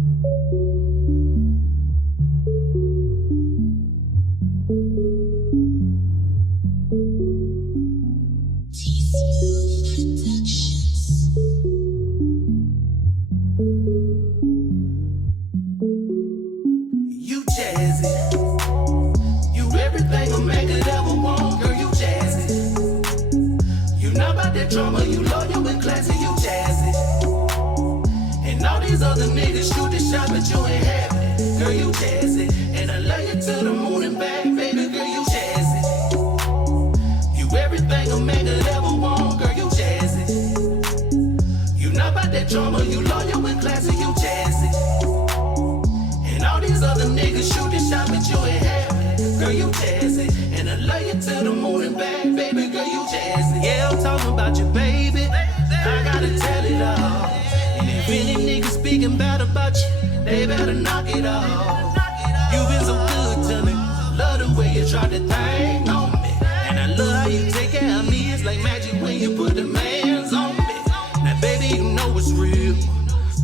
You jazzy. You everything a man could ever want, girl, you jazzy. You not about that drama, you loyal and classy, you jazzy. And all these other niggas shoot the shot, but you ain't having it, girl, you jazzy. And I love you to the moon and back, baby, girl, you jazzy. You everything a man could ever want, girl, you jazzy. You not about that drama, you loyal and classy, you jazzy. And all these other niggas shoot the shot, but you ain't having it, girl, you jazzy. And I love you to the moon and back, baby, girl, you jazzy. Yeah, I'm talking about you, baby. I gotta tell it all. And if any niggas speaking bad about you, they better knock it off. You been so good to me. Love the way you try to thing on me. And I love how you take care of me. It's like magic when you put the hands on me. Now, baby, you know it's real.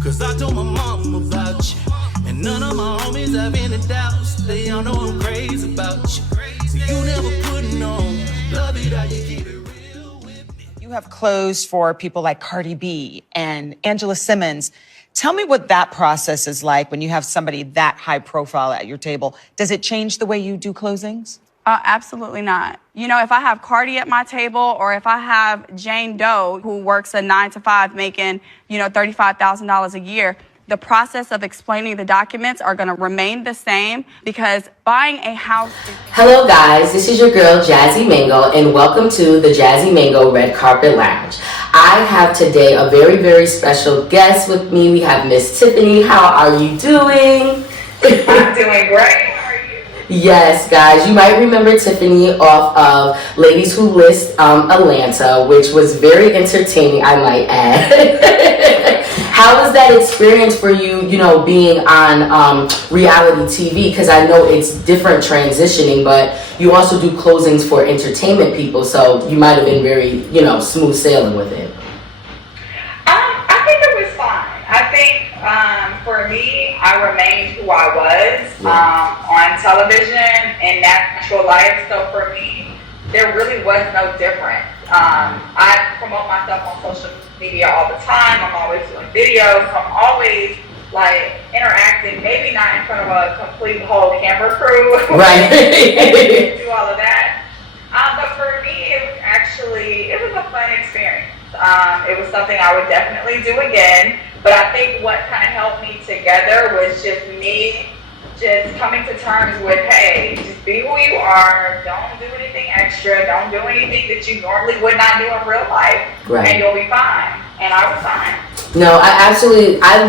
Cause I told my mom about you. And none of my homies have any doubts. They all know I'm crazy about you. So you never putting on. Love it how you keep it real with me. You have clothes for people like Cardi B and Angela Simmons. Tell me what that process is like when you have somebody that high profile at your table. Does it change the way you do closings? Absolutely not. You know, if I have Cardi at my table or if I have Jane Doe who works a 9 to 5 making, $35,000 a year, the process of explaining the documents are going to remain the same because buying a house is... Hello guys, this is your girl Jazzy Mango and welcome to the Jazzy Mango Red Carpet Lounge. I have today a very, very special guest with me. We have Miss Tiffani. How are you doing? I'm doing great. How are you? Yes, guys, you might remember Tiffani off of Ladies Who List Atlanta, which was very entertaining, I might add. How was that experience for you, being on reality TV? Because I know it's different transitioning, but you also do closings for entertainment people, so you might have been very, smooth sailing with it. I think it was fine. I think for me, I remained who I was on television and natural life. So for me, there really was no difference. I promote myself on social media all the time. I'm always doing videos. So I'm always interacting, maybe not in front of a complete whole camera crew. Right. Do all of that. But for me, it was a fun experience. It was something I would definitely do again. But I think what kind of helped me together was just me just coming to terms with, hey, just be who you are. Don't do anything extra. Don't do anything that you normally would not do in real life. Right. And you'll be fine. And I was fine. No, I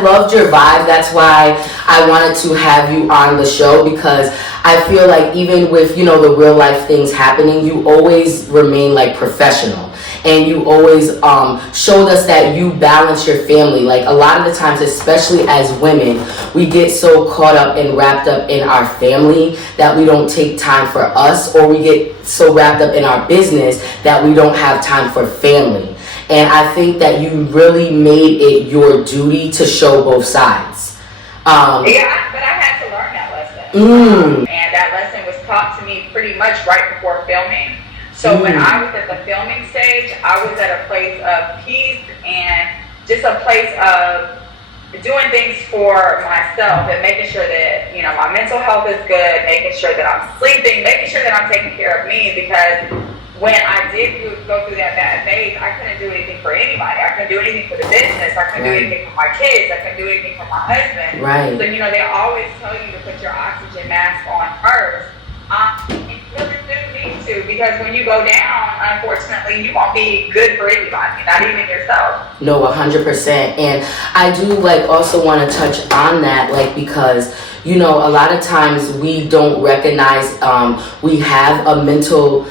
loved your vibe. That's why I wanted to have you on the show, because I feel like even with, the real life things happening, you always remain professional. And you always showed us that you balance your family. A lot of the times, especially as women, we get so caught up and wrapped up in our family that we don't take time for us, or we get so wrapped up in our business that we don't have time for family. And I think that you really made it your duty to show both sides. But I had to learn that lesson. And that lesson was taught to me pretty much right before filming. So when I was at the filming stage, I was at a place of peace and just a place of doing things for myself and making sure that, my mental health is good, making sure that I'm sleeping, making sure that I'm taking care of me, because when I did go through that bad phase, I couldn't do anything for anybody. I couldn't do anything for the business. I couldn't do anything for my kids. I couldn't do anything for my husband. Right. So, they always tell you to put your oxygen mask on first. You really do need to, because when you go down, unfortunately, you won't be good for anybody, not even yourself. No, 100%. And I do also want to touch on that, because a lot of times we don't recognize we have a mental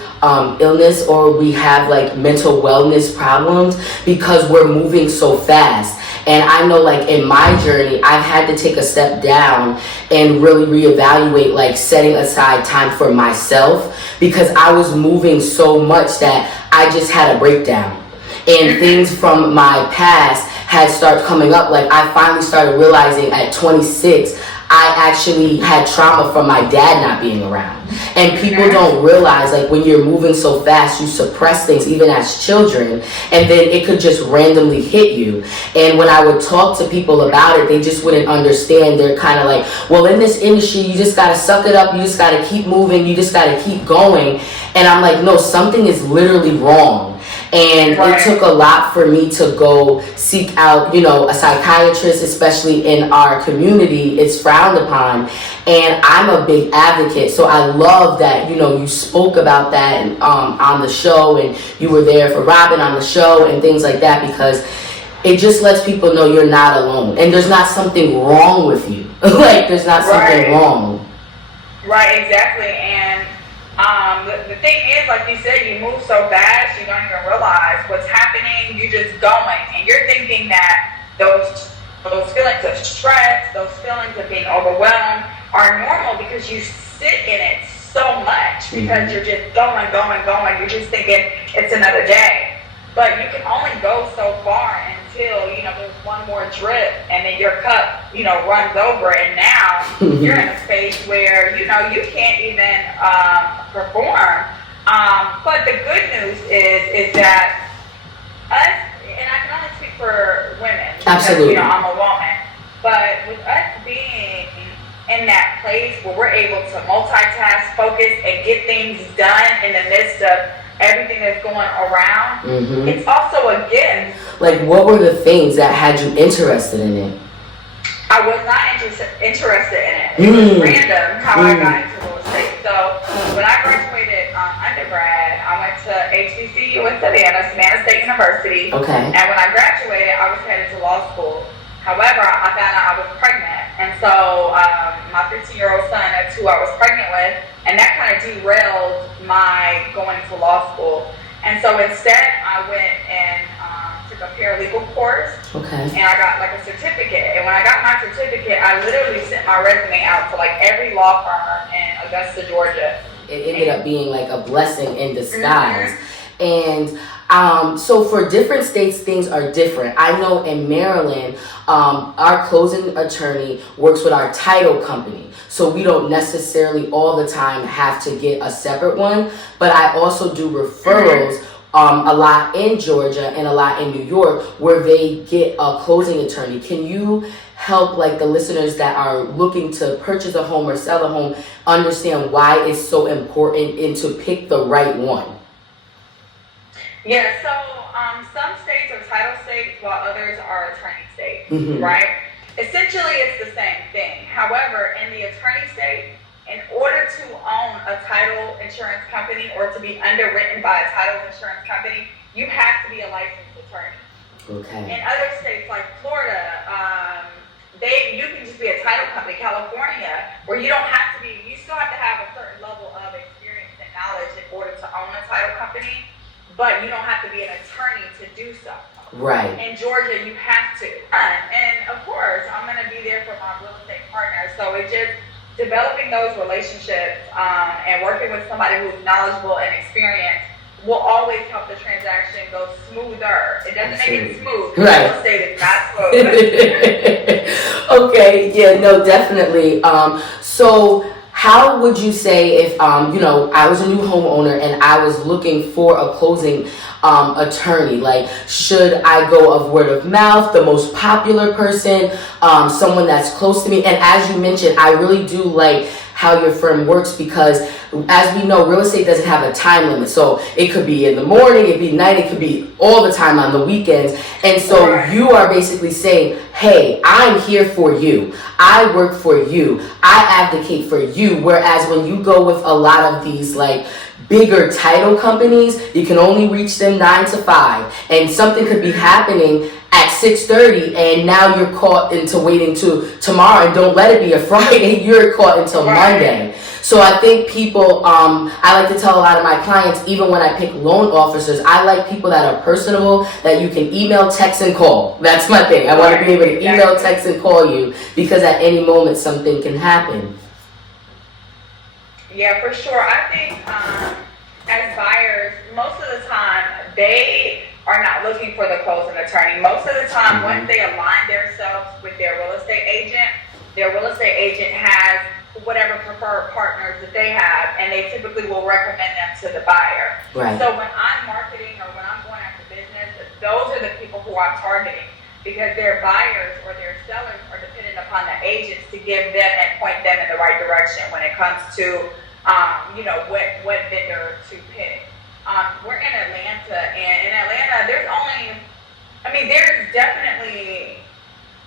illness, or we have mental wellness problems, because we're moving so fast. And I know in my journey, I've had to take a step down and really reevaluate, setting aside time for myself, because I was moving so much that I just had a breakdown. And things from my past had started coming up, like I finally started realizing at 26, I actually had trauma from my dad not being around. And people don't realize, like, when you're moving so fast, you suppress things even as children, and then it could just randomly hit you. And when I would talk to people about it, they just wouldn't understand. They're kind of like, well, in this industry, you just got to suck it up. You just got to keep moving. You just got to keep going. And I'm like, no, something is literally wrong. And it took a lot for me to go seek out, you know, a psychiatrist, especially in our community. It's frowned upon. And I'm a big advocate. So I love that, you know, you spoke about that on the show, and you were there for Robin on the show and things like that, because it just lets people know you're not alone. And there's not something wrong with you. Like, there's not something wrong. Right, exactly. And the thing is, like you said, you move so fast, you don't even realize what's happening. You're just going, and you're thinking that those feelings of stress, those feelings of being overwhelmed are normal because you sit in it so much, because you're just going. You're just thinking it's another day. But you can only go so far until, you know, there's one more drip and then your cup, you know, runs over, and now you're in a space where, you know, you can't even perform. But the good news is that us, and I can only speak for women, because, you know, I'm a woman, but with us being in that place where we're able to multitask, focus, and get things done in the midst of everything that's going around, it's also a gift. Like, what were the things that had you interested in it? I was not interested in it. It was random how I got into real estate. So when I graduated undergrad, I went to HBCU in Savannah State University. Okay. And when I graduated, I was headed to law school. However, I found out I was pregnant. And so my 15-year-old son, that's who I was pregnant with, and that kind of derailed my going to law school. And so instead, I went and took a paralegal course. Okay. And I got like a certificate. And when I got my certificate, I literally sent my resume out to like every law firm in Augusta, Georgia. It ended up being like a blessing in disguise. And so for different states, things are different. I know in Maryland, our closing attorney works with our title company. So we don't necessarily all the time have to get a separate one. But I also do referrals a lot in Georgia and a lot in New York, where they get a closing attorney. Can you help, like, the listeners that are looking to purchase a home or sell a home understand why it's so important and to pick the right one? Yeah, so some states are title states while others are attorney states, right? Essentially, it's the same thing. However, in the attorney state, in order to own a title insurance company or to be underwritten by a title insurance company, you have to be a licensed attorney. Okay. In other states like Florida, you can just be a title company. California, where you don't have to be, you still have to have a certain level of experience and knowledge in order to own a title company, but you don't have to be an attorney to do so. Right. In Georgia, you have to. And of course, I'm going to be there for my real estate partner. So it's just developing those relationships and working with somebody who's knowledgeable and experienced will always help the transaction go smoother. It doesn't make it smooth. Right. Real estate is not smooth. Okay. Yeah. No. Definitely. So, how would you say if you know, I was a new homeowner and I was looking for a closing attorney? Like, should I go of word of mouth, the most popular person, someone that's close to me? And as you mentioned, I really do like how your firm works, because as we know, real estate doesn't have a time limit. So it could be in the morning, it could be night, it could be all the time on the weekends. And so you are basically saying, hey, I'm here for you. I work for you. I advocate for you. Whereas when you go with a lot of these like bigger title companies, you can only reach them 9 to 5, and something could be happening at 6:30, and now you're caught into waiting to tomorrow, and don't let it be a Friday, you're caught until Monday. So I think people, I like to tell a lot of my clients, even when I pick loan officers, I like people that are personable, that you can email, text, and call. That's my thing. I want to be able to email, text, and call you, because at any moment something can happen. Yeah, for sure. I think as buyers, most of the time, they are not looking for the closing attorney. Most of the time, once they align themselves with their real estate agent has whatever preferred partners that they have, and they typically will recommend them to the buyer. Right. So when I'm marketing or when I'm going after business, those are the people who I'm targeting, because their buyers or their sellers are dependent upon the agents to give them and point them in the right direction when it comes to, what vendor to pick. We're in Atlanta, and in Atlanta, there's definitely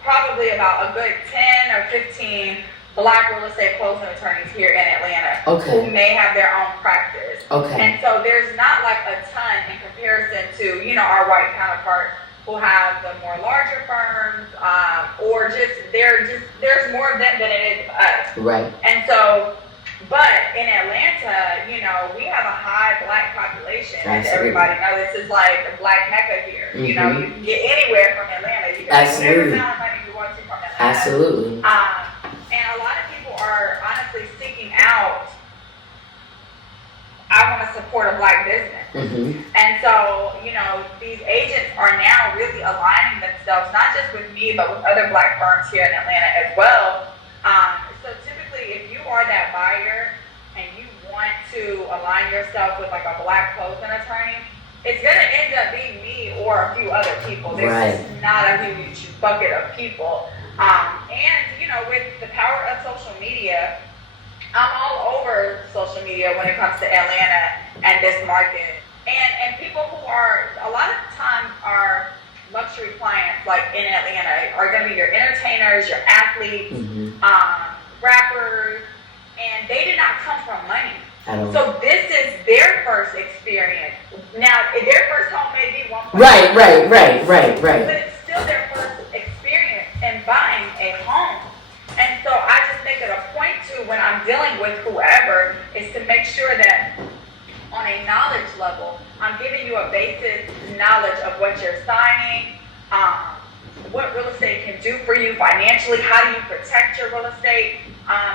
probably about a good 10 or 15 Black real estate closing attorneys here in Atlanta who may have their own practice. And so there's not like a ton in comparison to, our white counterparts who have the more larger firms, or there's more of them than it is of us. Right. And so, but in Atlanta, we have a high Black population. As everybody knows, this is like the Black Mecca here. You can get anywhere from Atlanta. You can get whatever amount of money you want to from Atlanta. Absolutely. And a lot of people are honestly seeking out, I want to support a Black business. And so, these agents are now really aligning themselves, not just with me, but with other Black firms here in Atlanta as well. So typically, if you are that buyer and you want to align yourself with like a Black closing attorney, it's going to end up being me or a few other people. There's just not a huge bucket of people. And, with the power of social media, I'm all over social media when it comes to Atlanta and this market. And people who are, a lot of times, are luxury clients, like in Atlanta, are going to be your entertainers, your athletes, rappers, and they did not come from money. So this is their first experience. Now, their first home may be one point. Right. But it's still their first experience in buying a home. And so I just make it a point to, when I'm dealing with whoever, is to make sure that on a knowledge level, I'm giving you a basic knowledge of what you're signing, what real estate can do for you financially, how do you protect your real estate,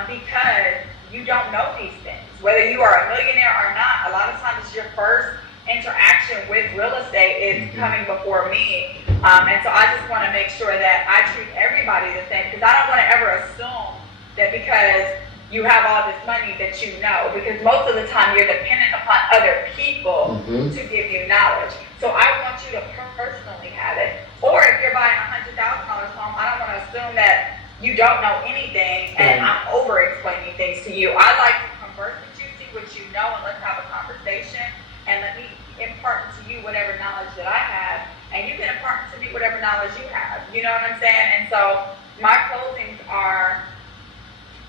because you don't know these things. Whether you are a millionaire or not, a lot of times it's your first interaction with real estate is coming before me. And so I just want to make sure that I treat everybody the same, because I don't want to ever assume that because you have all this money that you know, because most of the time you're dependent upon other people to give you knowledge. So I want you to personally have it. Or if you're buying a $100,000 home, I don't want to assume that you don't know anything and I'm over-explaining things to you. I like to converse with you, see what you know, and let's have a conversation, and let me impart to you whatever knowledge that I have, and you can impart to me whatever knowledge you have. You know what I'm saying? And so my closings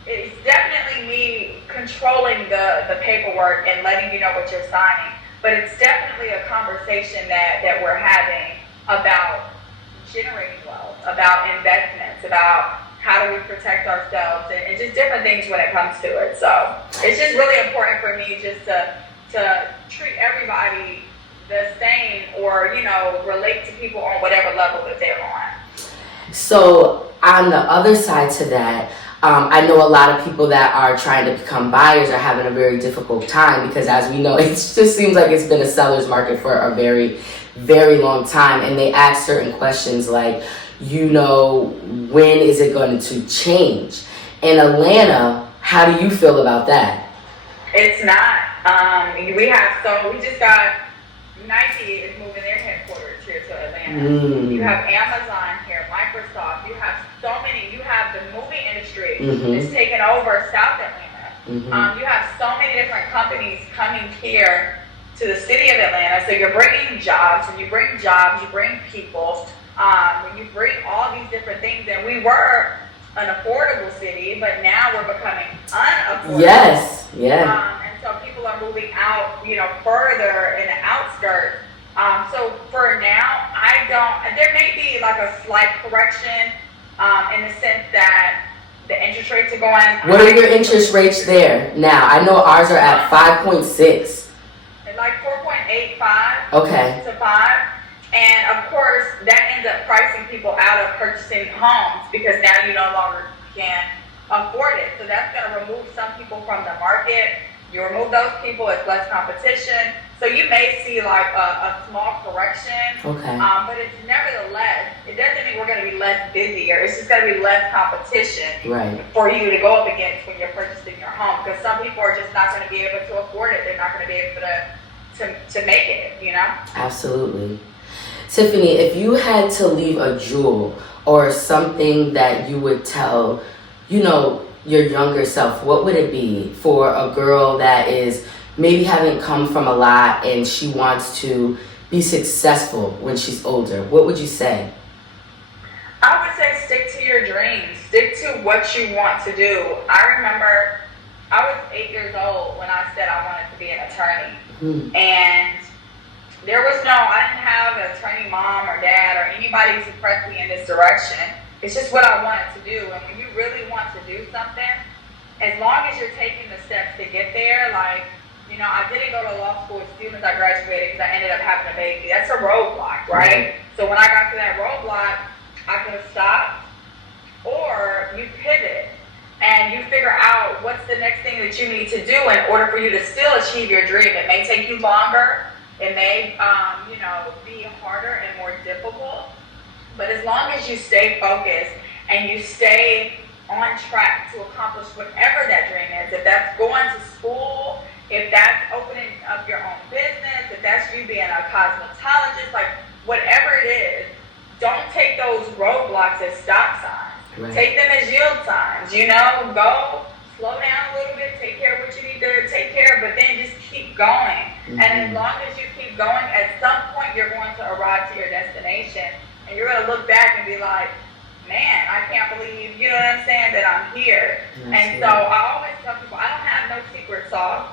it's definitely me controlling the paperwork and letting you know what you're signing, but it's definitely a conversation that we're having about generating wealth, about investments, about how do we protect ourselves, and just different things when it comes to it. So it's just really important for me just to treat everybody the same, or relate to people on whatever level that they're on. So on the other side to that, I know a lot of people that are trying to become buyers are having a very difficult time, because as we know, it just seems like it's been a seller's market for a very, very long time. And they ask certain questions like, when is it going to change? In Atlanta, how do you feel about that? It's not. We just got, Nike is moving their headquarters here to Atlanta. You have Amazon here, Microsoft. You have you have the movie industry that's taken over South Atlanta. You have so many different companies coming here to the city of Atlanta. So you're bringing jobs, and you bring people, when you bring all these different things. And we were an affordable city, but now we're becoming unaffordable. Yes, yeah. And so people are moving out, further in the outskirts. So for now, there may be like a slight correction in the sense that the interest rates are going. What are your interest rates there now? I know ours are at 5.6. Like 4.85 to 5. And of course, that ends up pricing people out of purchasing homes, because now you no longer can afford it. So that's going to remove some people from the market. You remove those people, it's less competition. So you may see like a small correction, Okay. but it's nevertheless, it doesn't mean we're going to be less busier. It's just going to be less competition Right. for you to go up against when you're purchasing your home. Because some people are just not going to be able to afford it. They're not going to be able to make it, you know? Absolutely. Tiffani, if you had to leave a jewel or something that you would tell, you know, your younger self, what would it be for a girl that is maybe haven't come from a lot and she wants to be successful when she's older? What would you say? I would say stick to your dreams. Stick to what you want to do. I remember I was 8 years old when I said I wanted to be an attorney. And there was I didn't have an attorney mom or dad or anybody to press me in this direction. It's just what I wanted to do. And when you really want to do something, as long as you're taking the steps to get there, like, you know, I didn't go to law school as soon as I graduated because I ended up having a baby. That's a roadblock, right? So when I got to that roadblock, I could have stopped, or you pivot and you figure out what's the next thing that you need to do in order for you to still achieve your dream. It may take you longer. It may, you know, be harder and more difficult. But as long as you stay focused and you stay on track to accomplish whatever that dream is, if that's going to school, if that's opening up your own business, if that's you being a cosmetologist, like whatever it is, don't take those roadblocks as stop signs. Right. Take them as yield signs, you know, go slow down a little bit, take care of what you need to take care of, but then just keep going. And as long as you keep going, at some point you're going to arrive to your destination and you're going to look back and be like, man, I can't believe, you know what I'm saying, that I'm here. And so I always tell people, I don't have no secret sauce.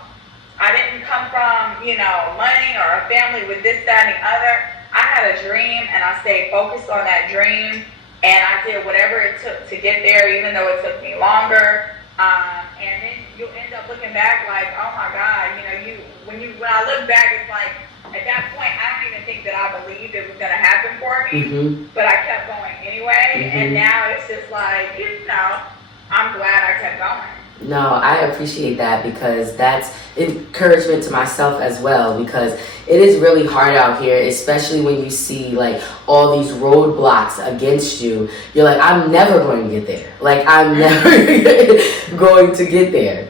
I didn't come from, you know, money or a family with this, that, and the other. I had a dream and I stayed focused on that dream and I did whatever it took to get there, even though it took me longer. And then you'll end up looking back like, oh my God, you know, when I look back, it's like, at that point, I don't even think that I believed it was going to happen for me, but I kept going anyway. And now it's just like, you know, I'm glad I kept going. No, I appreciate that because that's encouragement to myself as well, because it is really hard out here, especially when you see like all these roadblocks against you. You're like, I'm never going to get there. Like, I'm never going to get there.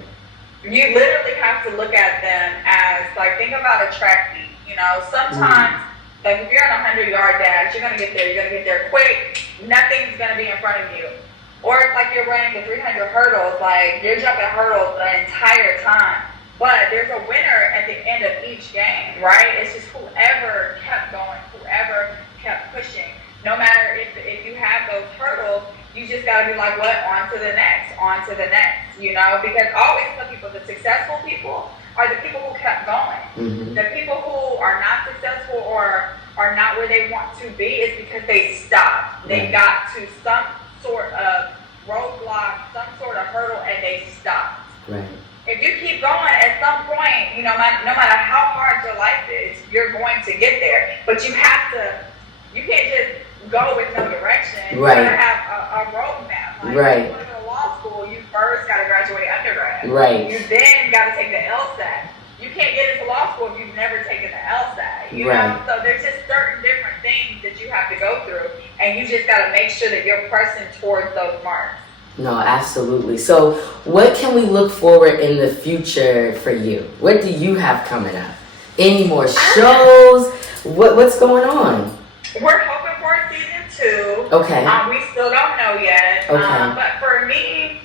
You literally have to look at them as, like, think about a track meet. You know, sometimes, like if you're on a 100-yard dash, you're going to get there. You're going to get there quick. Nothing's going to be in front of you. Or it's like you're running the 300 hurdles, like you're jumping hurdles the entire time. But there's a winner at the end of each game, right? It's just whoever kept going, whoever kept pushing. No matter if you have those hurdles, you just got to be like, what? On to the next, you know? Because I always tell people, the successful people are the people who kept going. The people who are not successful or are not where they want to be is because they stopped. They got to some sort of roadblock, some sort of hurdle, and they stopped. Right. If you keep going, at some point, you know, no matter how hard your life is, you're going to get there. But you can't just go with no direction. Right. You gotta have a roadmap. Like, right. If you want to go to law school, you first gotta graduate undergrad. Right. You then gotta take the LSAT. You can't get into law school if you've never taken the LSAT. You know, so there's just certain different things that you have to go through, and you just gotta make sure that you're pressing towards those marks. No, absolutely. So, what can we look forward in the future for you? What do you have coming up? Any more shows? What's going on? We're hoping for a season 2. Okay. We still don't know yet. Okay. But for me,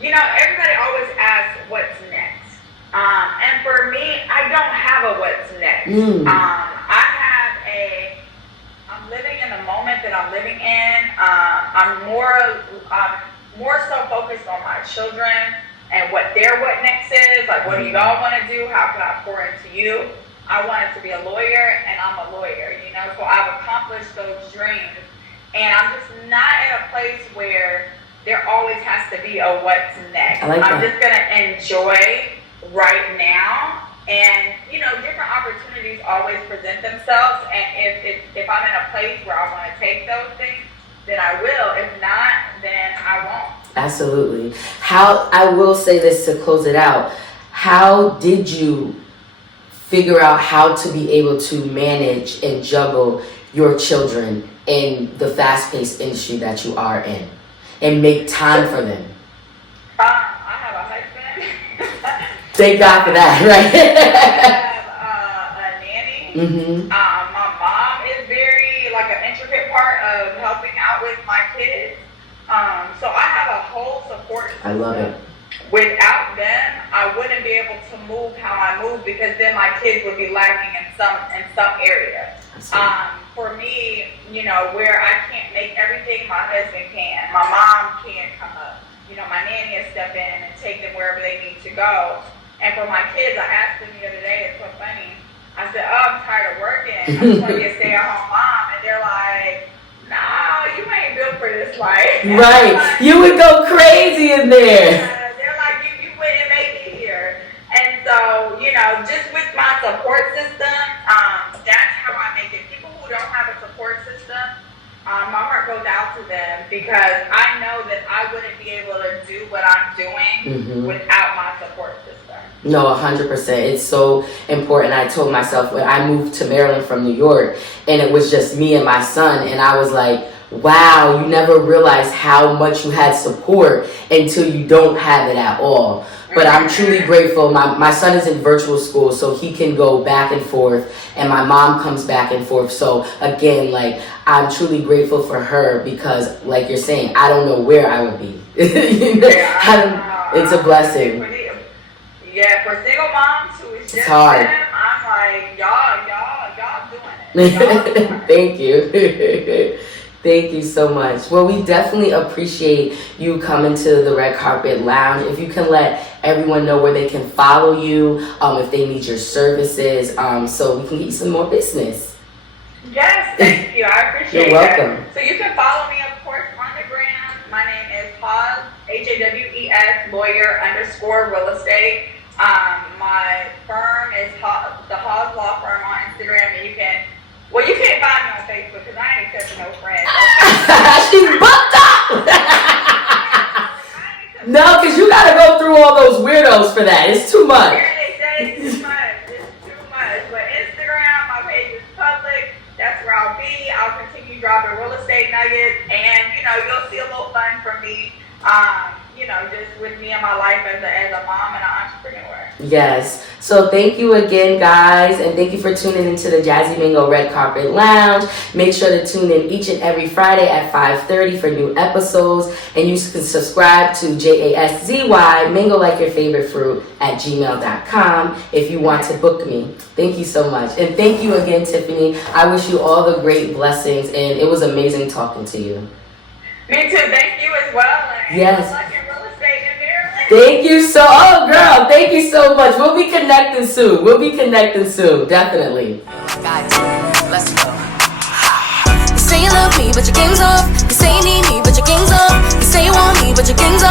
you know, everybody always asks what's next. And for me, I don't have a what's next. I'm living in the moment that I'm living in. I'm more so focused on my children and what their what next is. Like, what do y'all want to do? How can I pour into you? I wanted to be a lawyer, and I'm a lawyer, you know, so I've accomplished those dreams. And I'm just not at a place where there always has to be a what's next. I'm just going to enjoy right now. And, you know, different opportunities always present themselves. And if I'm in a place where I want to take those things, then I will. If not, then I won't. Absolutely. I will say this to close it out. How did you figure out how to be able to manage and juggle your children in the fast-paced industry that you are in and make time for them? I have a husband. Thank God for that, right? I have a nanny. Mm-hmm. My mom is very like an intricate part of helping out with my kids. So I have a whole support system. I love it. Without them, I wouldn't be able to move how I move because then my kids would be lacking in some area. For me, you know, where I can't make everything, my husband can. My mom can't come up. You know, my nanny will step in and take them wherever they need to go. And for my kids, I asked them the other day, it's so funny. I said, oh, I'm tired of working. I just want to be a stay-at-home mom. And they're like, no, you ain't built for this life. Right. Like, you would go crazy in there. they're like, you wouldn't make it here. And so, you know, just with my support system, that's how I make it. People who don't have a support system, my heart goes out to them because I know that I wouldn't be able to do what I'm doing without my support system. No, 100%. It's so important. I told myself when I moved to Maryland from New York and it was just me and my son, and I was like, wow, you never realize how much you had support until you don't have it at all. But I'm truly grateful. My son is in virtual school, so he can go back and forth, and my mom comes back and forth. So again, like, I'm truly grateful for her because, like you're saying, I don't know where I would be. It's a blessing. Yeah, for single moms who is just hard. them, I'm like, y'all doing it. Y'all doing it. Thank you. Thank you so much. Well, we definitely appreciate you coming to the Red Carpet Lounge. If you can let everyone know where they can follow you, if they need your services, so we can get you some more business. Yes, thank you. I appreciate You're welcome. that. So you can follow me, of course, on the gram. My name is Hawes, HAWES, lawyer _ real estate. My firm is the Hawes Law Firm on Instagram, and you can't find me on Facebook because I ain't accepting no friends. She's bucked up! No, because you got to go through all those weirdos for that. It's too much. It's too much. It's too much. But Instagram, my page is public. That's where I'll be. I'll continue dropping real estate nuggets, and you'll see a little fun from me. Just with me and my life as a mom and an entrepreneur. Yes. So thank you again, guys, and thank you for tuning into the Jazzy Mango Red Carpet Lounge. Make sure to tune in each and every Friday at 5:30 for new episodes, and you can subscribe to JASZY Mango Like Your Favorite Fruit at gmail.com if you want to book me. Thank you so much, and thank you again, Tiffani. I wish you all the great blessings, and it was amazing talking to you. Me too. Thank you as well. And yes. Thank you thank you so much. We'll be connecting soon. Definitely. Let's go. You say you love me, but your game's off. You say you need me, but your game's off. You say you want me, but your game's off.